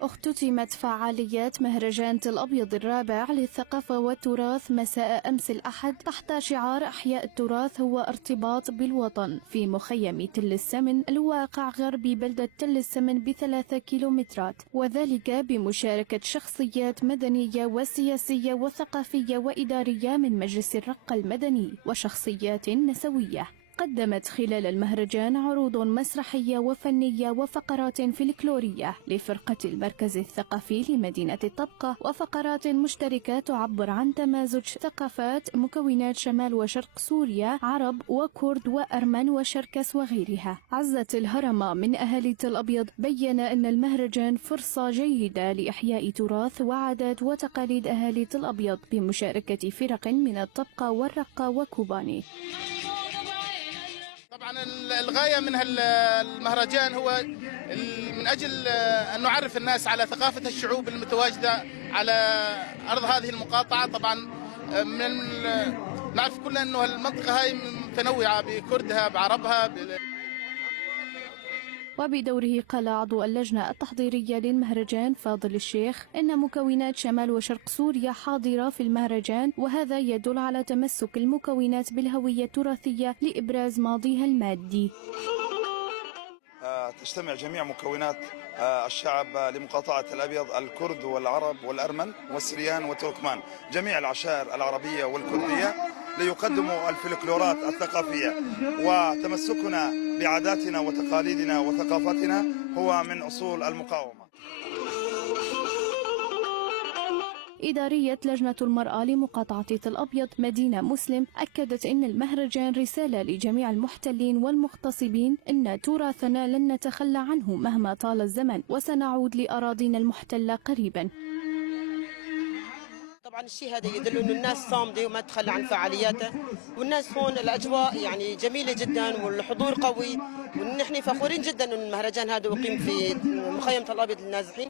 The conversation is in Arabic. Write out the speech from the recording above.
اختتمت فعاليات مهرجان تل أبيض الرابع للثقافة والتراث مساء أمس الأحد تحت شعار أحياء التراث هو ارتباط بالوطن في مخيم تل السمن الواقع غربي بلدة تل السمن ب3 كيلومترات، وذلك بمشاركة شخصيات مدنية وسياسية وثقافية وإدارية من مجلس الرقة المدني وشخصيات نسوية. قدمت خلال المهرجان عروض مسرحية وفنية وفقرات فلكلورية لفرقة المركز الثقافي لمدينة الطبقة، وفقرات مشتركة تعبر عن تمازج ثقافات مكونات شمال وشرق سوريا، عرب وكرد وأرمن وشركس وغيرها. عزت الهرم من أهالي تل أبيض بين أن المهرجان فرصة جيدة لإحياء تراث وعادات وتقاليد أهالي تل أبيض بمشاركة فرق من الطبقة والرقة وكوباني. طبعا الغاية من المهرجان هو من أجل أن نعرف الناس على ثقافة الشعوب المتواجدة على أرض هذه المقاطعة. طبعا نعرف كلنا أنه المنطقة هاي متنوعة بكردها بعربها. وبدوره قال عضو اللجنة التحضيرية للمهرجان فاضل الشيخ إن مكونات شمال وشرق سوريا حاضرة في المهرجان، وهذا يدل على تمسك المكونات بالهوية التراثية لإبراز ماضيها المادي. تجتمع جميع مكونات الشعب لمقاطعة الأبيض، الكرد والعرب والأرمن والسريان والتركمان، جميع العشائر العربية والكردية، ليقدموا الفلكلورات الثقافية. وتمسكنا بعاداتنا وتقاليدنا وثقافتنا هو من أصول المقاومة. إدارية لجنة المرأة لمقاطعة تل أبيض مدينة مسلم أكدت أن المهرجان رسالة لجميع المحتلين والمغتصبين أن تراثنا لن نتخلى عنه مهما طال الزمن، وسنعود لأراضينا المحتلة قريبا. طبعا الشيء هذا يدل انه الناس صامده وما تخلى عن فعالياتها، والناس هون الاجواء يعني جميله جدا والحضور قوي، ونحن فخورين جدا انه المهرجان هذا اقيم في مخيم تل أبيض للنازحين.